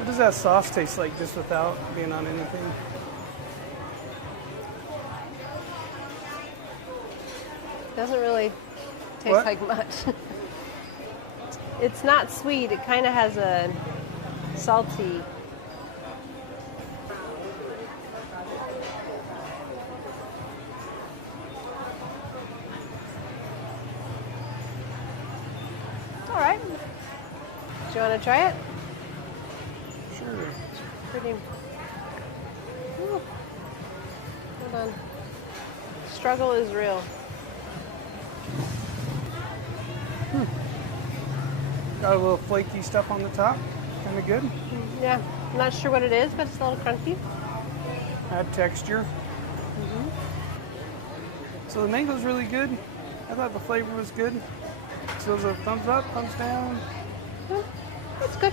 What does that sauce taste like just without being on anything? Doesn't really taste What? like much. It's not sweet. It kind of has a salty. All right. Do you want to try it? Sure. Pretty. Ooh. Hold on. Struggle is real. Got a little flaky stuff on the top. Kind of good. Yeah, I'm not sure what it is, but it's a little crunchy. Add texture. So the mango's really good. I thought the flavor was good. So a thumbs up, thumbs down. That's good.